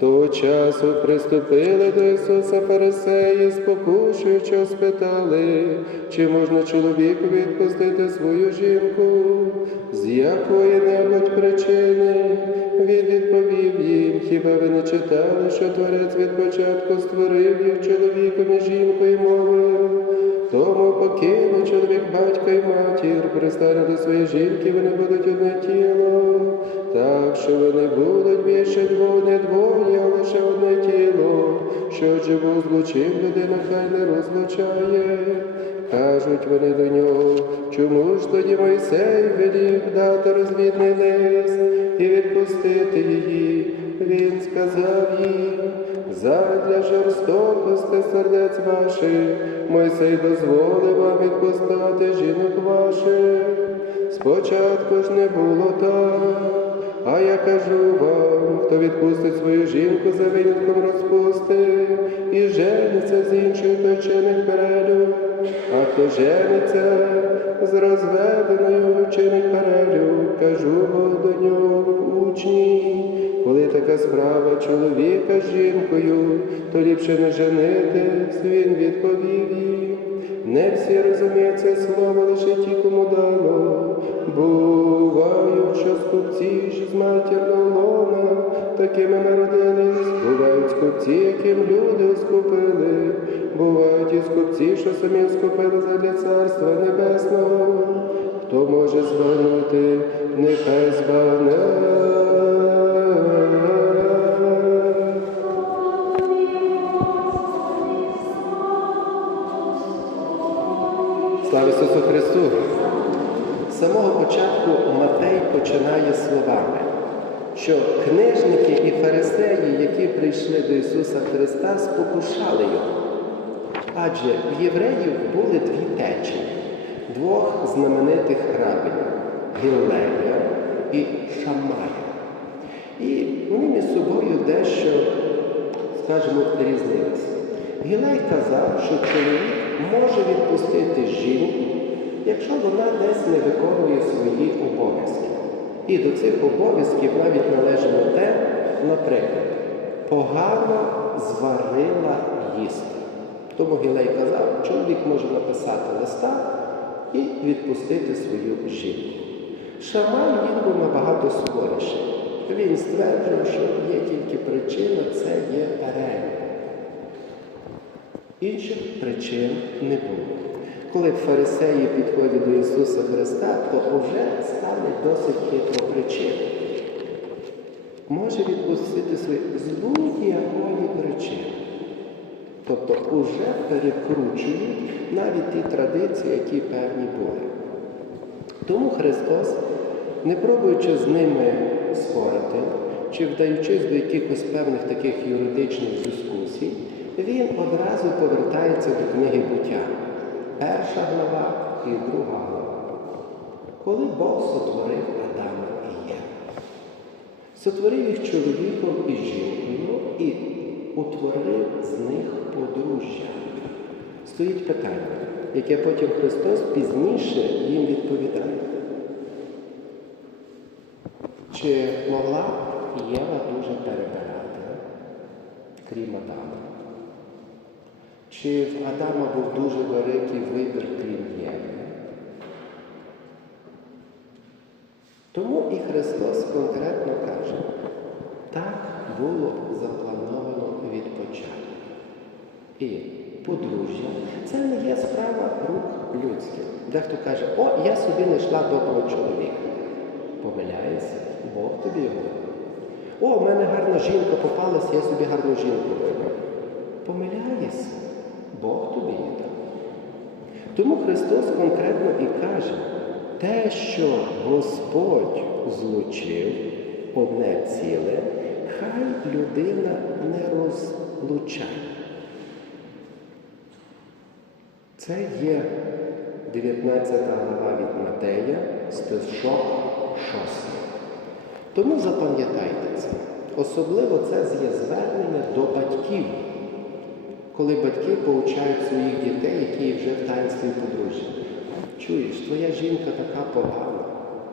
Того часу приступили до Ісуса Фарисеї, спокушуючи, спитали, чи можна чоловіку відпустити свою жінку, з якої-небудь причини. Він відповів їм, хіба ви не читали, що Творець від початку створив їх чоловіком і жінкою і мовив. Тому покине чоловік батька і матір, пристане до своєї жінки, вони будуть одне тіло. Так що вони будуть більше двоє, не двоє, а лише одне тіло, що живу злучив людина, хай не розлучає. Кажуть вони до нього, чому ж тоді Мойсей велів дати розвідний лист і відпустити її? Він сказав їм, задля жорстокості сердець ваших, Мойсей дозволив вам відпускати жінок ваших. Спочатку ж не було так, а я кажу вам, хто відпустить свою жінку за винятком розпусти і жениться з іншою, то чинить перелюб, а хто жениться з розведеною чинить перелюб, кажу до нього учні. Коли така справа чоловіка з жінкою, то ліпше не женитись, він відповів їм. Не всі розуміють це слово, лише ті, кому дано. Бувають, що скупці ж з матірного лона, такими народились, бувають скупці, яким люди скупили, бувають і скупці, що самі скупили задля царства небесного. Хто може збагнути, нехай збагне. Ісусу Христу! З самого початку Матей починає словами, що книжники і фарисеї, які прийшли до Ісуса Христа, спокушали Його. Адже в євреїв були дві течії, двох знаменитих рабинів Гіллея і Шамая. І вони між собою дещо, скажімо, різнилися. Гілей казав, що чоловік може відпустити жінку, якщо вона десь не виконує свої обов'язки. І до цих обов'язків навіть належало те, наприклад, погано зварила їсти. Тому Гілей казав, чоловік може написати листа і відпустити свою жінку. Шамай він був набагато суворіший. Він стверджував, що є тільки причина це є перелік. Інших причин не було. Коли фарисеї підходять до Ісуса Христа, то вже стане досить хитро причини. Може відпустити свої з будь-якої причини. Тобто вже перекручують навіть ті традиції, які певні були. Тому Христос, не пробуючи з ними спорити, чи вдаючись до якихось певних таких юридичних дискусій, він одразу повертається до книги буття. Перша глава і друга глава. Коли Бог сотворив Адама і Єву. Сотворив їх чоловіком і жінкою і утворив з них подружжя. Стоїть питання, яке потім Христос пізніше їм відповідає. Чи могла Єва дуже перебирати, крім Адама? Чи в Адама був дуже великий вибір, крім Єви? Тому і Христос конкретно каже, так було заплановано від початку. І подружжя це не є справа рук людських. Дехто каже, о, я собі знайшла доброго чоловіка. Помиляється, Бог тобі його. О, в мене гарна жінка попалася, я собі гарну жінку вибрав. Помиляєшся, Бог тобі її дав. Тому Христос конкретно і каже, те, що Господь злучив одне ціле, хай людина не розлучає. Це є 19 глава від Матея, стишок 6. Тому запам'ятайте це. Особливо це є звернення до батьків, коли батьки poučають своїх дітей, які вже в таїнстві подружжя. Чуєш, твоя жінка така погана.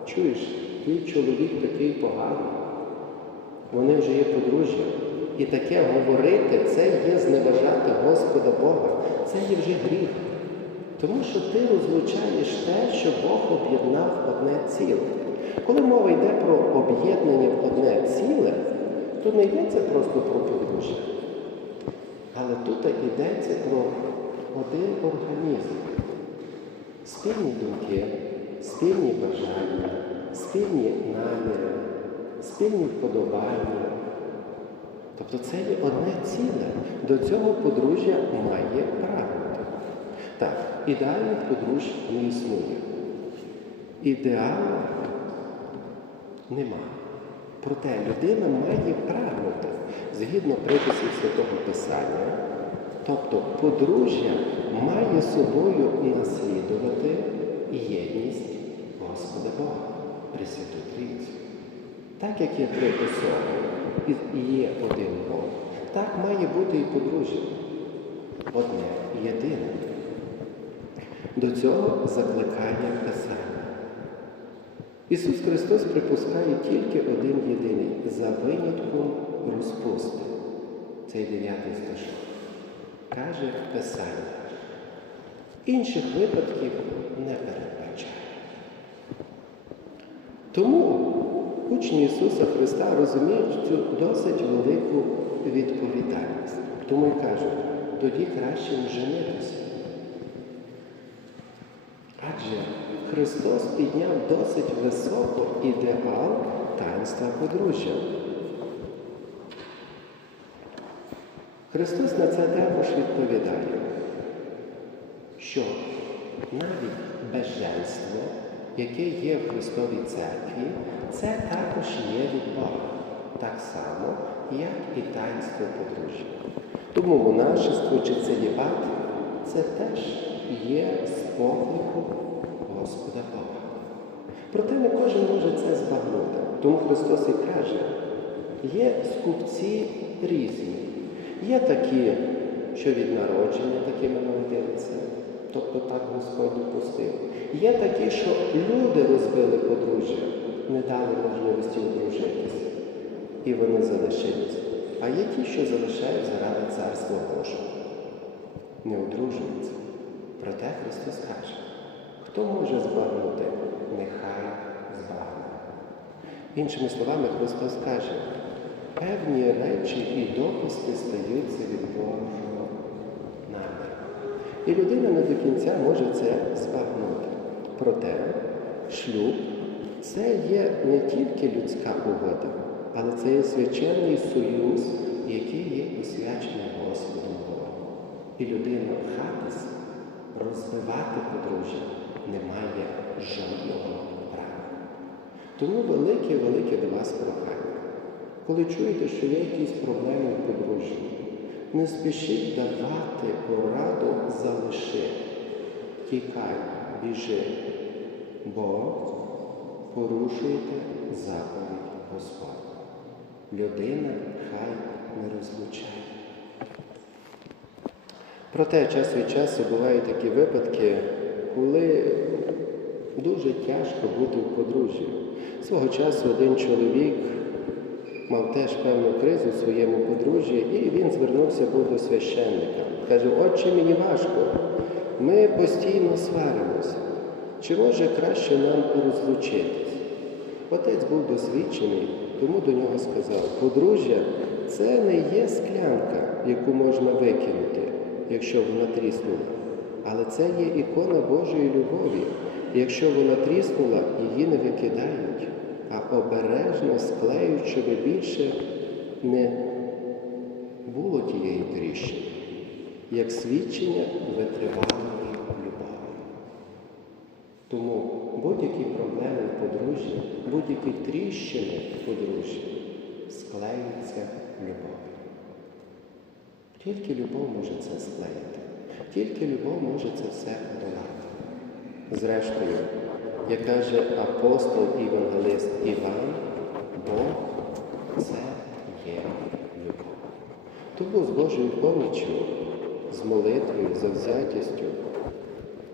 Чуєш, твій чоловік такий поганий. Вони вже є подружжя. І таке говорити це є зневажати Господа Бога. Це є вже гріх. Тому що ти розлучаєш те, що Бог об'єднав одне ціле. Коли мова йде про об'єднання в одне ціле, то не йдеться просто про подружжя. Але тут йдеться про один організм. Спільні думки, спільні бажання, спільні наміри, спільні вподобання. Тобто це є одне ціле. До цього подружжя має прагнути. Так, ідеальних подружжя не існує. Ідеалу нема. Проте людина має прагнути згідно приписів Святого Писання, тобто подружжя має собою наслідувати єдність Господа Бога, Пресвяту Трійцю. Так як є три особи і є один Бог, так має бути і подружжя. Одне єдине. До цього закликає Писання. Ісус Христос припускає тільки один єдиний за винятком розпусти. Цей дев'ятий стишок. Каже Писання. Інших випадків не передбачає. Тому учні Ісуса Христа розуміють цю досить велику відповідальність. Тому й кажуть, тоді краще не женитися. Адже Христос підняв досить високо ідеал таїнства подружжя. Христос на це також відповідає, що навіть безженство, яке є в Христовій церкві, це також є від Бога, так само, як і таїнство подружжя. Тому монашество чи целібат – це теж є з Господа Бога. Проте не кожен може це збагнути. Тому Христос і каже, є скупці різні. Є такі, що від народження такими народилися, тобто так Господь допустив. Є такі, що люди розбили подружжя, не дали можливості одружитися. І вони залишилися. А є ті, що залишають заради Царства Божого. Не одружуються. Проте Христос каже, хто може збагнути, нехай збагне. Іншими словами, Христос каже, певні речі і допуски стаються від Божого наміру. І людина не до кінця може це збагнути. Проте шлюб це є не тільки людська угода, але це є священний союз, який є освячений Господом Богом. І людина хатись, розбивати подружжя не має жодного права. Тому велике-велике до вас прохання. Коли чуєте, що є якісь проблеми в подружжі, не спішіть давати пораду залиши. Тікай, біжи, бо порушуєте заповідь Господа. Людина хай не розлучає. Проте час від часу бувають такі випадки, коли дуже тяжко бути в подружжі. Свого часу один чоловік мав теж певну кризу в своєму подружжі, і він звернувся був до священника. Каже, отче, мені важко, ми постійно сваримося. Чи може краще нам розлучитись? Отець був досвідчений, тому до нього сказав, подружжя це не є склянка, яку можна викинути, якщо вона тріснула. Але це є ікона Божої любові. Якщо вона тріснула, її не викидають, а обережно склеють, щоб більше не було тієї тріщини, як свідчення витривалої любові. Тому будь-які проблеми в подружжі, будь-які тріщини в подружжі склеються любов'ю. Тільки любов може це склеїти, тільки любов може це все подолати. Зрештою, як каже апостол Євангелист Іван, Бог це є любов. Тому з Божою поміччю, з молитвою, завзятістю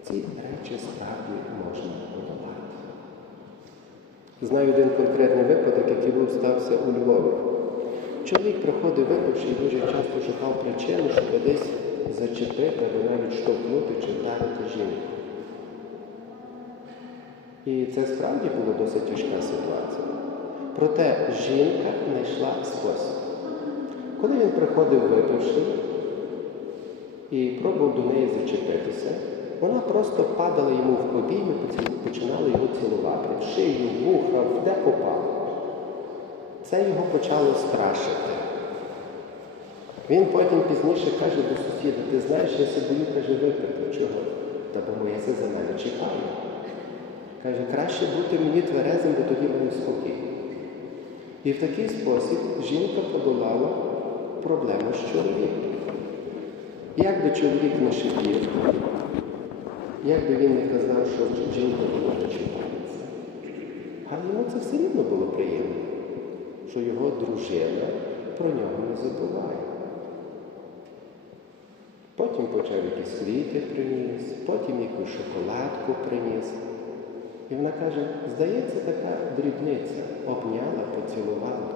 ці речі справді можна подолати. Знаю один конкретний випадок, який був стався у Львові. Чоловік приходив випивши і дуже часто шукав причину, щоб десь зачепити або навіть штовхнути чи вдарити жінку. І це справді була досить тяжка ситуація. Проте жінка знайшла спосіб. Коли він приходив випивши і пробував до неї зачепитися, вона просто падала йому в обійми, починала його цілувати, в шию, вуха, де попало. Це його почало страшити. Він потім пізніше каже до сусіда, ти знаєш, я себе бою, каже, випити. Чого? Та бо моя за мене чекає. Каже, краще бути мені тверезим, бо тоді мені спокій. І в такий спосіб жінка подолала проблему з чоловіком. Як би чоловік не шипів, як би він не казав, що жінка була почувається, але йому це все рівно було приємно, що його дружина про нього не забуває. Потім почав якісь квіти приніс, потім якусь шоколадку приніс. І вона каже, здається, така дрібниця, обняла, поцілувала.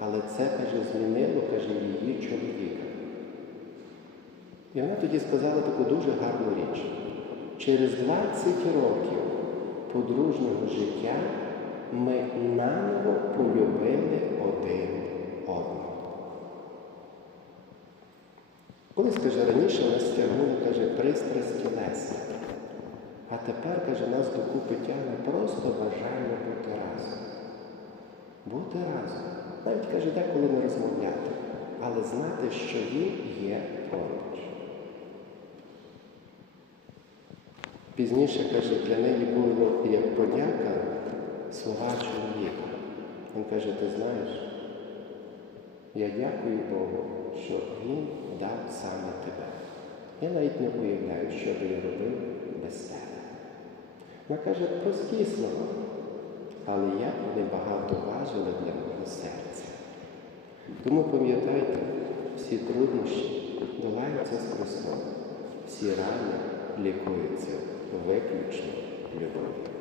Але це, каже, змінило, каже, її чоловіка. І вона тоді сказала таку дуже гарну річ. Через 20 років подружнього життя ми наново полюбили один одного. Колись, каже, раніше нас стягнули, каже, пристрасть тілесна. А тепер, каже, нас докупи тягне просто бажання бути разом. Бути разом. Навіть каже, деколи не розмовляти, але знати, що він є поруч. Пізніше, каже, для неї було як подяка слова чоловіка. Він каже, ти знаєш, я дякую Богу, що саме тебе. Я навіть не уявляю, що би я робив без тебе. Вона каже, прості слова, але як вони багато важили для мого серця. Тому пам'ятайте, всі труднощі долаються з Христом, всі рани лікуються виключно любов'ю.